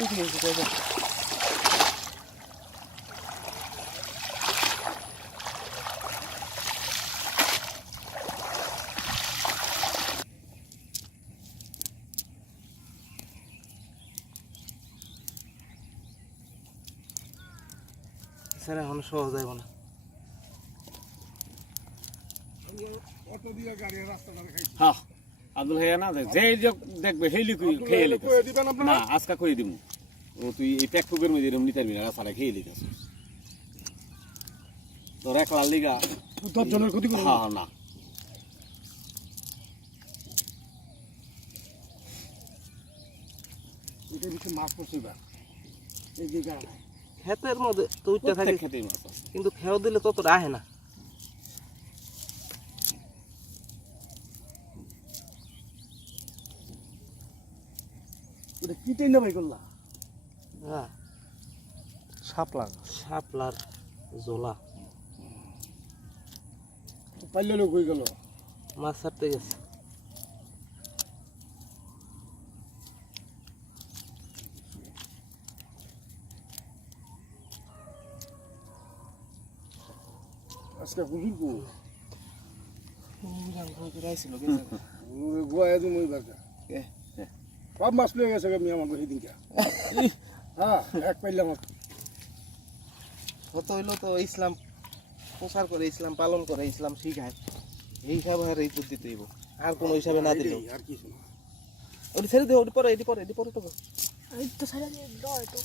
Sir এখন সহজ যাইব না। হ্যাঁ আব্দুল ভাইয়া না যে দেখবে সেই খেয়ে লিখে না আজকা করে দিব ও তুই এই প্যাকটুকের মধ্যে এরকম নিতে পারবি না রাস্তাটা খেয়ে লিখেছ তোর এক লাল লিগা 10 জনের ক্ষতি করবে। হ্যাঁ না এটা দিকে মাছ পড়ছে বা এই দিকে ক্ষেতের মধ্যে তো উঠতে থাকে খেতেই মাছ আছে কিন্তু খেও দিলে ততটা আহে না। ওটা কি টেন্ডা ভাই করলা হ্যাঁ শাপলার শাপলার জোলা পাইলে লোক হয়ে গেল। মাছ ছাড়তে গেছে। আজকে হুজুর কো ছিল গোয়া তুমি ওই বাজা সব মাছ পেয়ে গেছে আমি আমার সেই দিনকে হ্যাঁ এক পাইলাম কত হইলো তো ইসলাম প্রচার করে, ইসলাম পালন করে, ইসলাম শিখায়, এই হিসাবে আর এই পদ্ধতি হইব। আর কোনো হিসাবে না দিলেও আর কিছু না। ওটি ছেড়ে দিও, ওটি পরে, এটি পরে, এটি পরে তো এই তো সারা দিয়ে ডর তো